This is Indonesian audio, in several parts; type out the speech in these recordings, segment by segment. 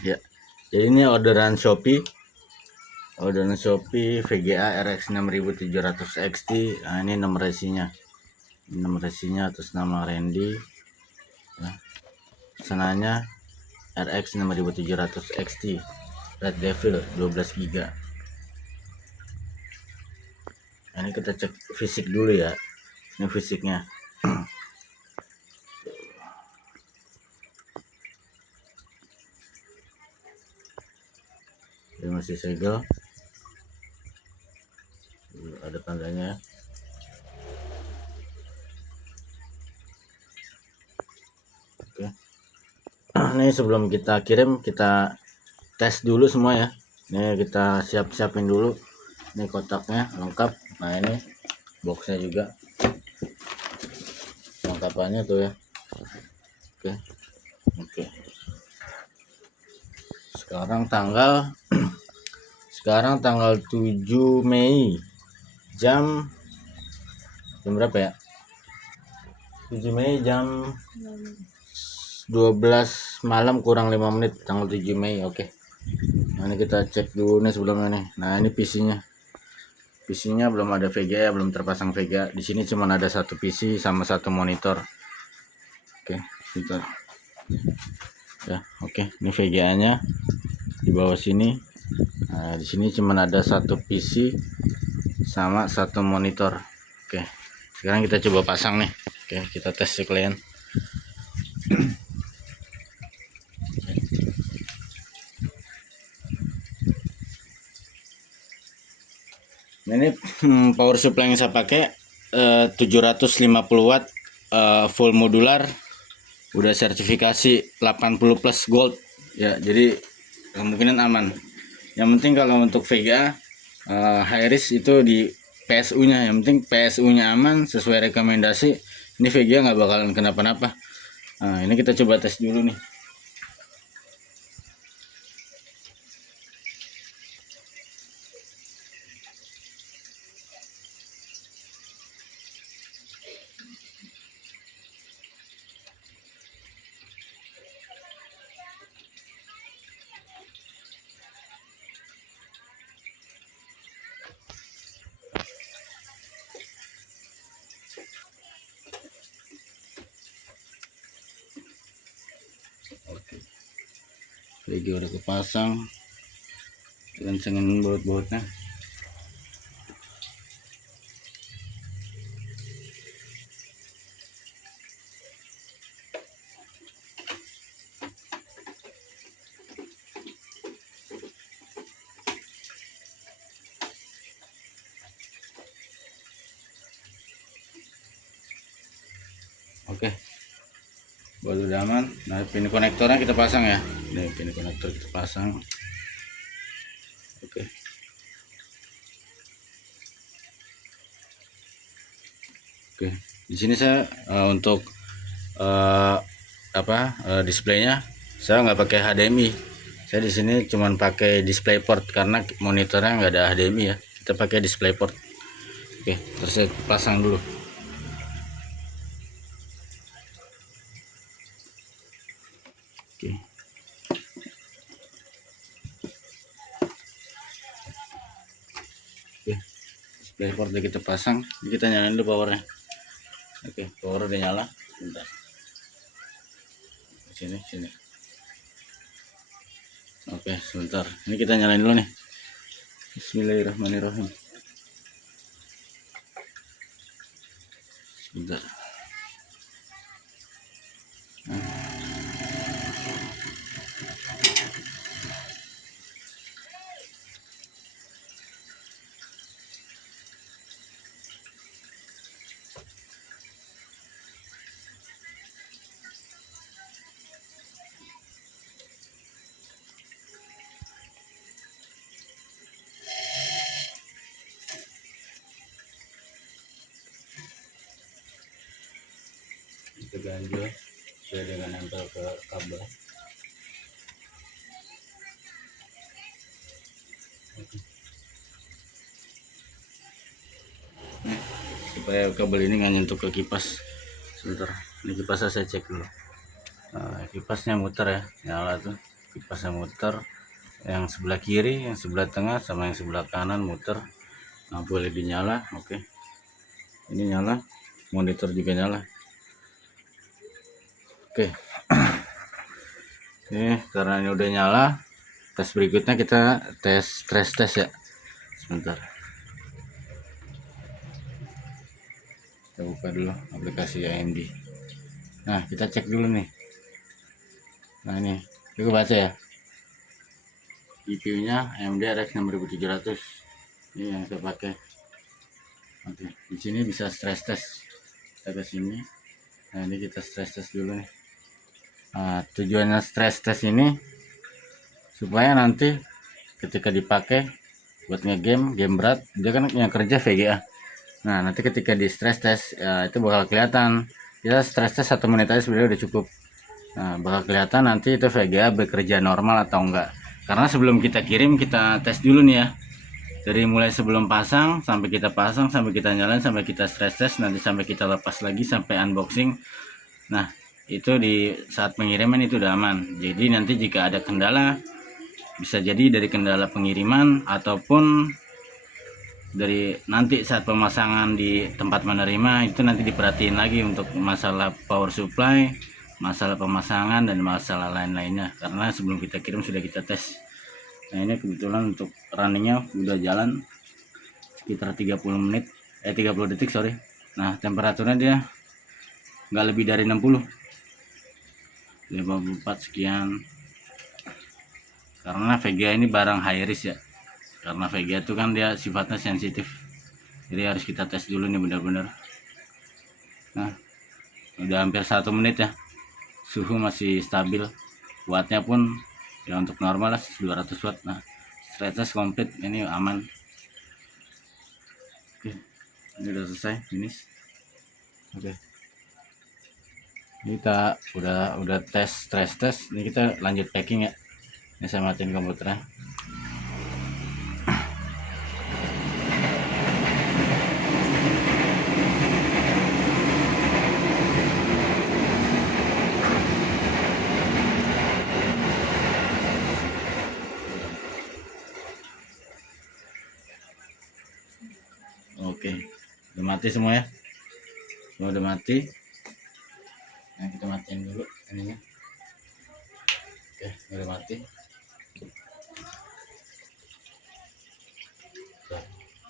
Ya, jadi ini orderan Shopee VGA RX 6700 XT. Nah, ini nomor resinya atas nama Randy ya. Pesanannya RX 6700 XT Red Devil 12 GB. Nah, ini kita cek fisik dulu ya. Ini fisiknya. Ini masih segel, ada tandanya. Oke. Ini sebelum kita kirim, kita tes dulu semua ya. Ini kita siapin dulu. Ini kotaknya lengkap. Nah, ini boxnya juga lengkapannya tuh ya. Oke. Sekarang tanggal 7 Mei jam berapa ya? 7 Mei jam 12 malam kurang 5 menit, tanggal 7 Mei. Oke. Nah, ini kita cek dulu nih sebelumnya nih. Nah, ini PC-nya belum ada VGA, belum terpasang VGA. Di sini cuma ada satu PC sama satu monitor. Oke, kita ya, oke. Ini VGA-nya di bawah sini. Nah, di sini cuma ada satu PC sama satu monitor. Oke. Sekarang kita coba pasang nih. Oke, kita tes sekalian. Nah, ini power supply yang saya pakai 750 watt full modular, udah sertifikasi 80 plus gold ya, jadi kemungkinan aman. Yang penting kalau untuk VGA high risk itu di PSU nya, yang penting PSU nya aman sesuai rekomendasi, ini VGA nggak bakalan kenapa-napa. Nah, ini kita coba tes dulu nih. VGA udah kepasang, kencengin baut-bautnya. Oke, baru udah aman. Nah, pin konektornya kita pasang ya. Nih, pin konektor kita pasang. Oke. Oke, di sini saya untuk displaynya saya nggak pakai HDMI. Saya di sini cuman pakai DisplayPort karena monitornya nggak ada HDMI ya. Kita pakai DisplayPort. Oke, terus saya pasang dulu. Oke. Oke, DisplayPort udah kita pasang. Jadi kita nyalain dulu powernya. Oke, power udah nyala. Bentar. Sini. Oke, sebentar. Ini kita nyalain dulu nih. Bismillahirrahmanirrahim. Sebentar. Kita ganjel sesuai dengan nempel ke kabel. Supaya kabel ini nggak nyentuh ke kipas. Sebentar, ini kipasnya saya cek dulu. Nah, kipasnya muter ya, nyala tuh. kipasnya muter, yang sebelah kiri, yang sebelah tengah, sama yang sebelah kanan muter. Lampu LED nyala. Oke, ini nyala, monitor juga nyala. Oke. Oke, karena ini udah nyala, tes berikutnya kita tes stress test ya. Sebentar, kita buka dulu aplikasi AMD. Nah, kita cek dulu nih. Nah, ini kita baca ya, GPU nya AMD RX 6700, ini yang saya pakai. Oke, di sini bisa stress test. Kita ke sini. Nah, ini kita stress test dulu nih. Nah, tujuannya stress test ini supaya nanti ketika dipakai buat ngegame, game berat, dia kan yang kerja VGA. Nah, nanti ketika di stress test ya, itu bakal kelihatan. Kita stress test 1 menit aja sebenarnya udah cukup. Nah, bakal kelihatan nanti itu VGA bekerja normal atau enggak. Karena sebelum kita kirim, kita tes dulu nih ya. Dari mulai sebelum pasang, sampai kita pasang, sampai kita nyalain, sampai kita stress test, nanti sampai kita lepas lagi, sampai unboxing. Nah, itu di saat pengiriman itu udah aman. Jadi nanti jika ada kendala, bisa jadi dari kendala pengiriman ataupun dari nanti saat pemasangan di tempat menerima, itu nanti diperhatiin lagi untuk masalah power supply, masalah pemasangan, dan masalah lain-lainnya, karena sebelum kita kirim sudah kita tes. Nah, ini kebetulan untuk runningnya udah jalan sekitar 30 detik sorry. Nah, temperaturnya dia nggak lebih dari 60, 54 sekian, karena VGA ini barang high risk ya. Karena VGA itu kan dia sifatnya sensitif, jadi harus kita tes dulu nih benar-benar. Nah, udah hampir 1 menit ya, suhu masih stabil, wattnya pun ya untuk normal lah 200 watt. Nah, stress test komplit, ini aman. Oke, ini udah selesai, finish. Oke, ini kita udah tes stress test. Ini kita lanjut packing ya. Ini saya matiin komputernya. Oke, udah mati semua ya. Semua udah mati. Nah, kita matiin dulu ininya. Oke, udah mati.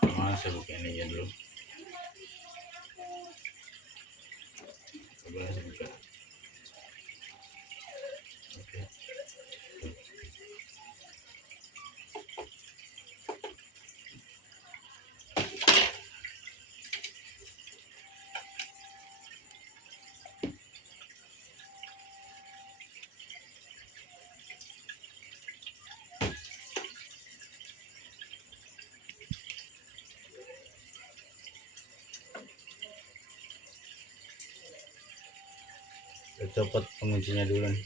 Nah, saya buka ini aja dulu. Coba saya buka. Oke. Kita copot penguncinya dulu nih.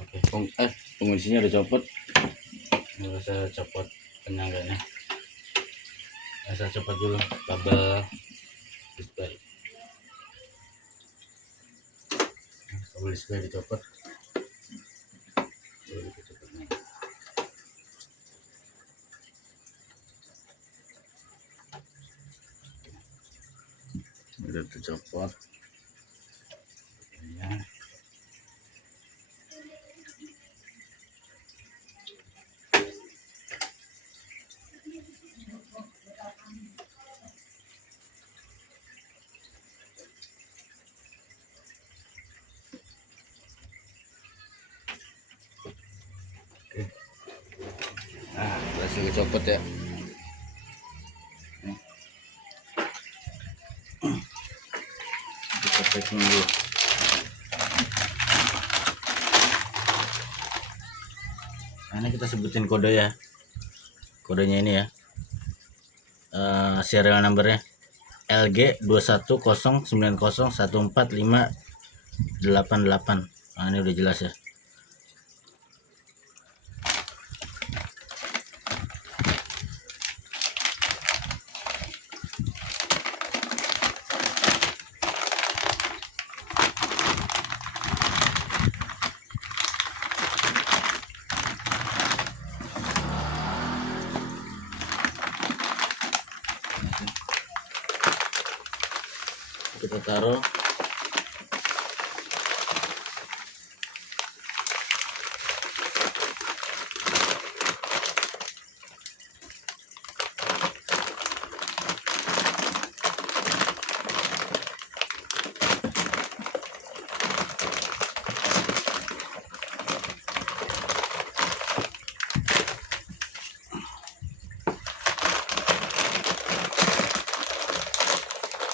Oke, penguncinya udah copot. Lalu saya copot penyangganya. Saya copot dulu kabel display. Kabel display dicopot. Udah tercopot ya. Oke, nah berhasil dicopot ya. Kita packing dulu. Nah, ini kita sebutin kode ya. Kodenya ini ya. Serial numbernya LG 2109014588. Nah, ini udah jelas ya. kita taruh.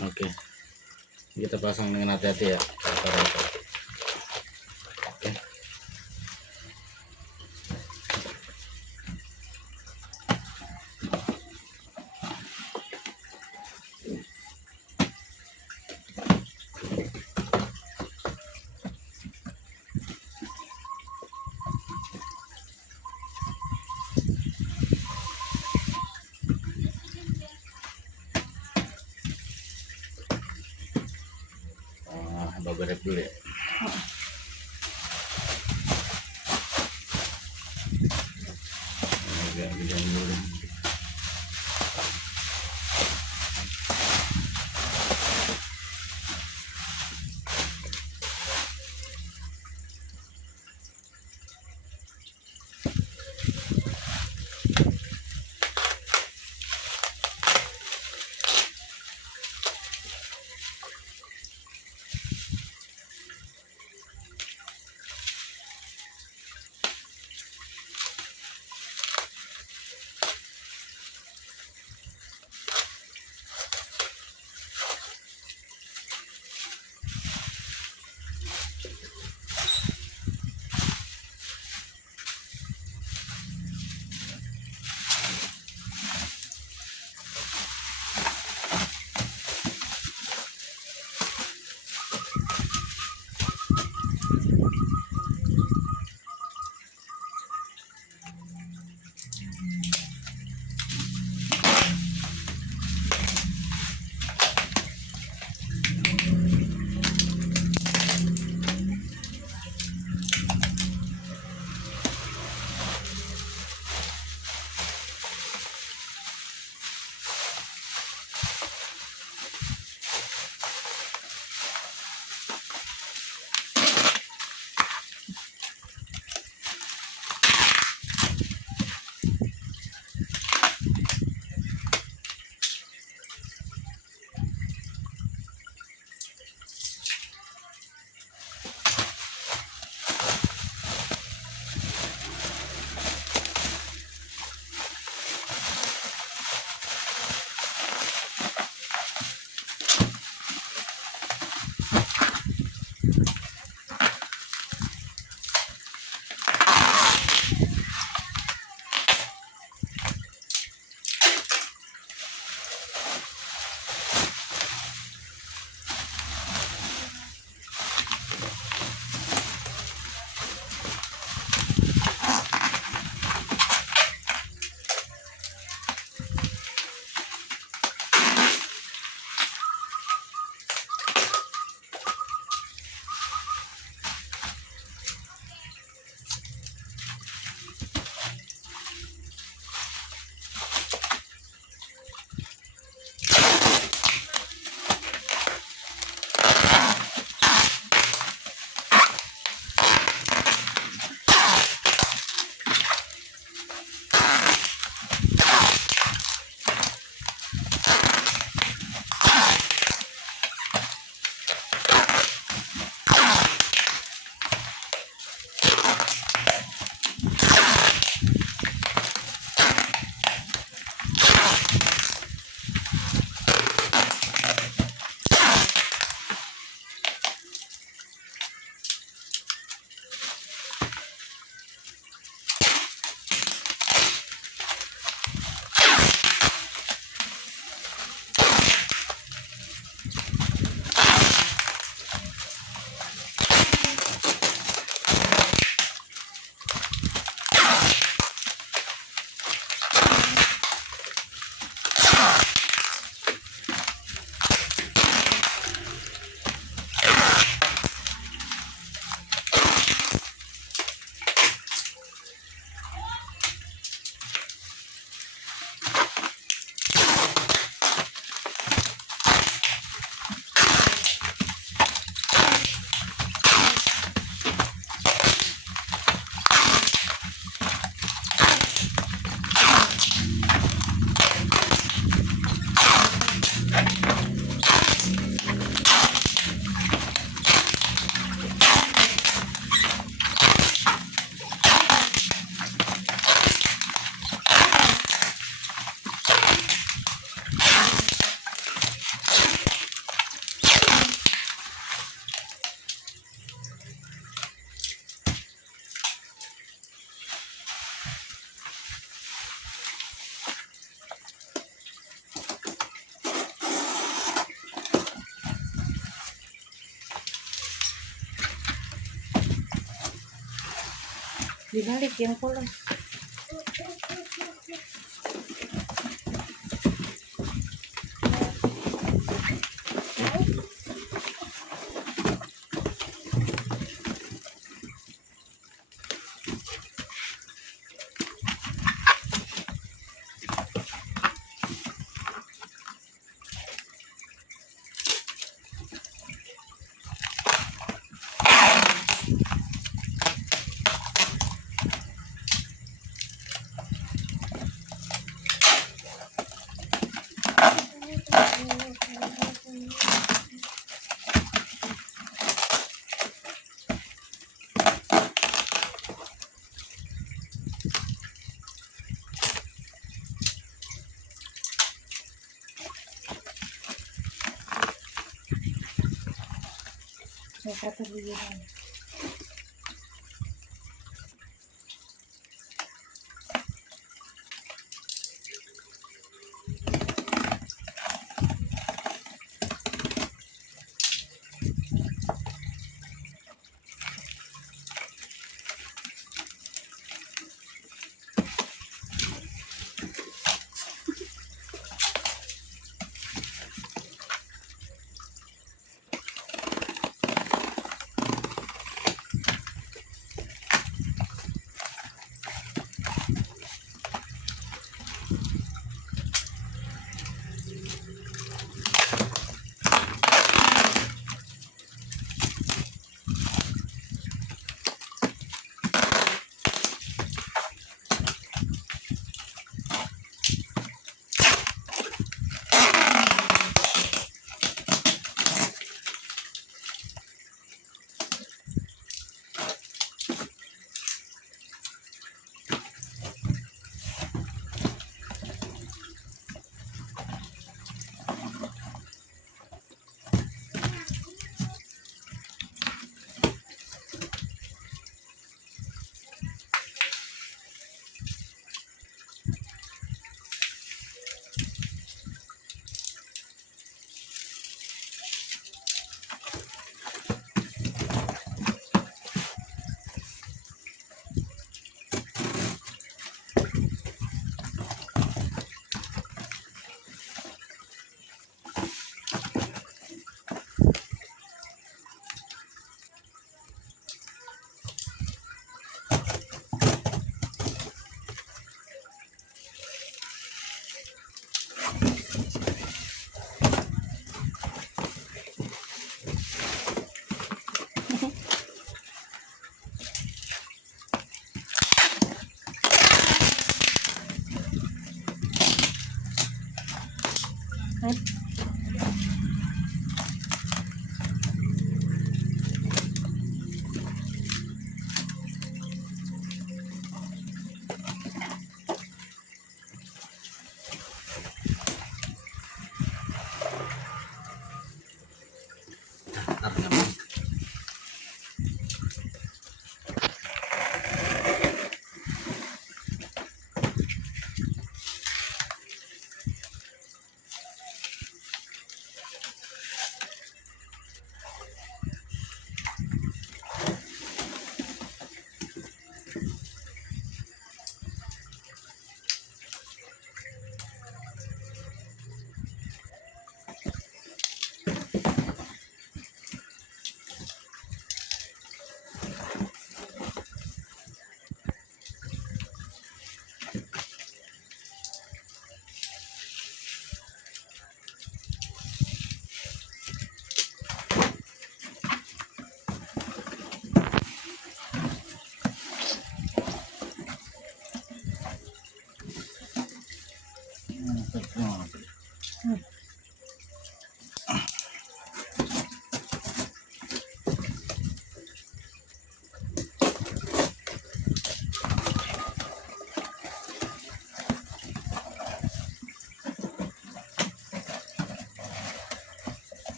Oke, kita pasang dengan hati-hati ya. Oke. Baberep dulu ya. Agak gedean dulu. Dibalik yang polos. Saya kata begini.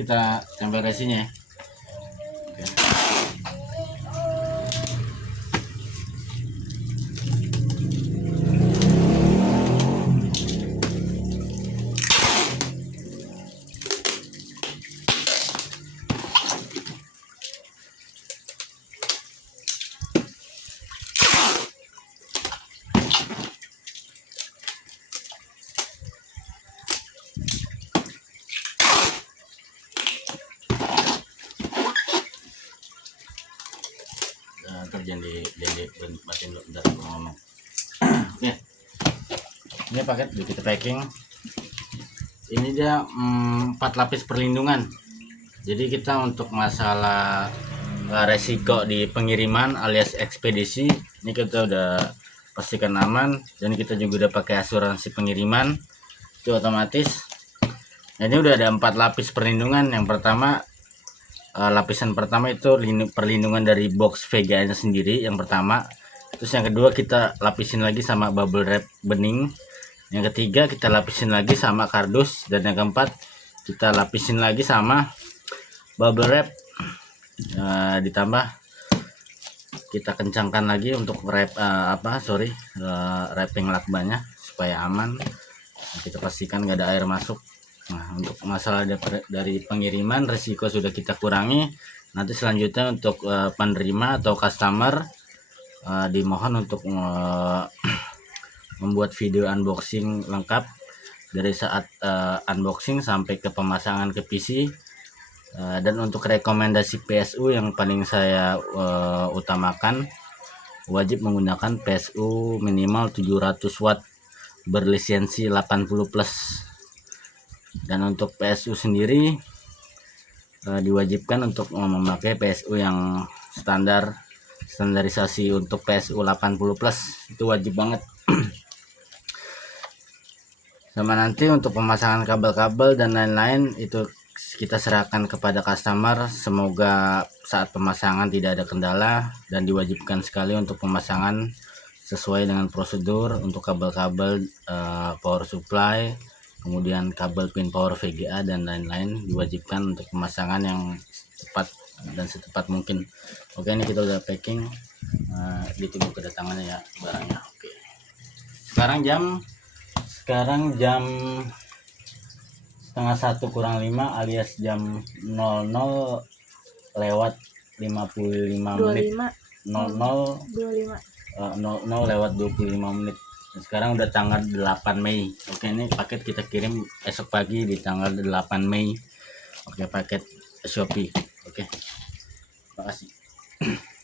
kita tempel resinya ya. Oke. Ntar jadi batin dulu, bentar aku ngomong. Ya, ini paket udah kita packing. Ini dia 4 lapis perlindungan. Jadi kita untuk masalah resiko di pengiriman alias ekspedisi ini kita udah pastikan aman, dan kita juga udah pakai asuransi pengiriman itu otomatis. Nah, ini udah ada 4 lapis perlindungan. Yang pertama, lapisan pertama itu perlindungan dari box VGA nya sendiri yang pertama. Terus yang kedua kita lapisin lagi sama bubble wrap bening. Yang ketiga kita lapisin lagi sama kardus, dan yang keempat kita lapisin lagi sama bubble wrap. Ditambah kita kencangkan lagi untuk wrap wrapping lakbannya supaya aman. Kita pastikan nggak ada air masuk. Nah, untuk masalah dari pengiriman resiko sudah kita kurangi. Nanti selanjutnya untuk penerima atau customer dimohon untuk membuat video unboxing lengkap dari saat unboxing sampai ke pemasangan ke PC. Dan untuk rekomendasi PSU yang paling saya utamakan, wajib menggunakan PSU minimal 700 watt berlisensi 80 plus. Dan untuk PSU sendiri diwajibkan untuk memakai PSU yang standarisasi. Untuk PSU 80 plus itu wajib banget. Sama nanti untuk pemasangan kabel-kabel dan lain-lain itu kita serahkan kepada customer. Semoga saat pemasangan tidak ada kendala, dan diwajibkan sekali untuk pemasangan sesuai dengan prosedur. Untuk kabel-kabel power supply, kemudian kabel pin power VGA dan lain-lain diwajibkan untuk pemasangan yang cepat dan secepat mungkin. Oke, ini kita udah packing, ditunggu kedatangannya ya barangnya. Oke, sekarang jam setengah 1 kurang 5 alias jam 00 lewat 55 menit. 00 lewat 25 menit. Sekarang udah tanggal 8 Mei. Oke, ini paket kita kirim esok pagi di tanggal 8 Mei. Oke, paket Shopee. Oke, makasih.